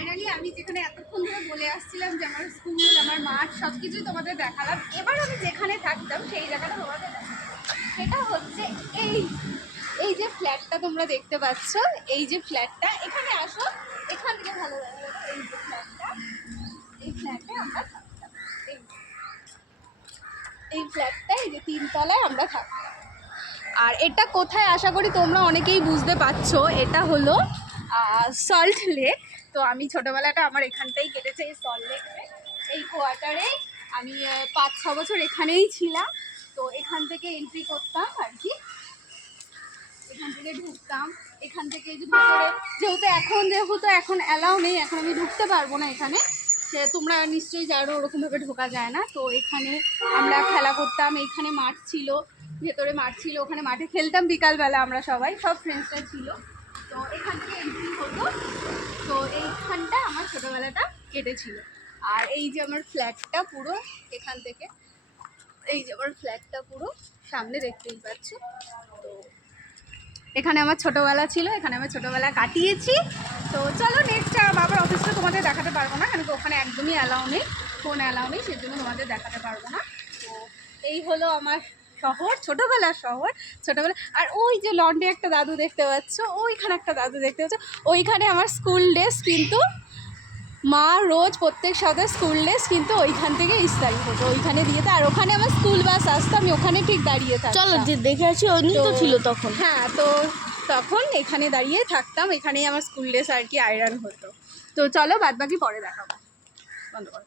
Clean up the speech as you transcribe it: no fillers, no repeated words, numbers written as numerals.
Finally আমি যেখানে এতক্ষণ ধরে বলে আসছিলাম যে আমার স্কুল, আমার মাঠ সব কিছুই তোমাদের দেখালাম। এবার আমি যেখানে থাকতাম সেই জায়গাটা তোমাদের দেখালাম। সেটা হচ্ছে এই যে ফ্ল্যাটটা তোমরা দেখতে পাচ্ছ, এই যে ফ্ল্যাটটা, এখানে আসো, এখান থেকে ভালো দেখা যাবে। এই যে ফ্ল্যাটটা, এই ফ্ল্যাটে আমরা থাকতাম। এই ফ্ল্যাটটা, এই যে 3 তলায় আমরা থাকতাম। আর এটা কোথায় আশা করি তোমরা অনেকেই বুঝতে পারছো, এটা হলো সল্ট লেক। তো আমি ছোটোবেলাটা আমার এখানটাই কেটেছে, এই সল্ট লেকে, এই কোয়ার্টারে আমি 5-6 বছর এখানেই ছিলাম। তো এখান থেকে এন্ট্রি করতাম আর কি, এখান থেকে ঢুকতাম, এখান থেকে এই যে ভেতরে, যেহেতু এখন অ্যালাউ নেই, এখন আমি ঢুকতে পারবো না এখানে, সে তোমরা নিশ্চয়ই জানো ওরকমভাবে ঢোকা যায় না। তো এখানে আমরা খেলা করতাম, এইখানে মাঠ ছিল, ভেতরে মাঠ ছিল, ওখানে মাঠে খেলতাম বিকালবেলা, আমরা সব ফ্রেন্ডসরা ছিল। তো এখান থেকে এন্ট্রি হতো। তো এইখানটা আমার ছোটোবেলাটা কেটেছিল। আর এই যে আমার ফ্ল্যাটটা পুরো এখান থেকে, এই যে আমার ফ্ল্যাটটা পুরো সামনে দেখতেই পাচ্ছ। তো এখানে আমার ছোটোবেলা ছিল, এখানে আমার ছোটোবেলা কাটিয়েছি। তো চলো নেক্সট আবার অফিসটা তোমাদের দেখাতে পারবো না, কারণ ওখানে একদমই অ্যালাউ নেই, ফোন অ্যালাউ নেই, সেজন্য তোমাদের দেখাতে পারবো না। তো এই হলো আমার শহর, ছোটোবেলার শহর, ছোটোবেলা। আর ওই যে লন্ডে একটা দাদু দেখতে পাচ্ছ, ওইখানে একটা দাদু দেখতে পাচ্ছ, ওইখানে আমার স্কুল ড্রেস, কিন্তু মা রোজ প্রত্যেক সপ্তাহে স্কুল ড্রেস কিন্তু ওইখান থেকে ইস্তারি হতো, ওইখানে দিয়েতে। আর ওখানে আমার স্কুল বাস আসতো, আমি ওখানে ঠিক দাঁড়িয়ে থাকতাম। চলো যে দেখে আছি, অন্য তো ছিল তখন। হ্যাঁ, তো তখন এখানে দাঁড়িয়ে থাকতাম, এখানেই আমার স্কুল ড্রেস আর কি আয়রন হতো। তো চলো বাদ বাকি পরে দেখাবো, বন্ধ করো।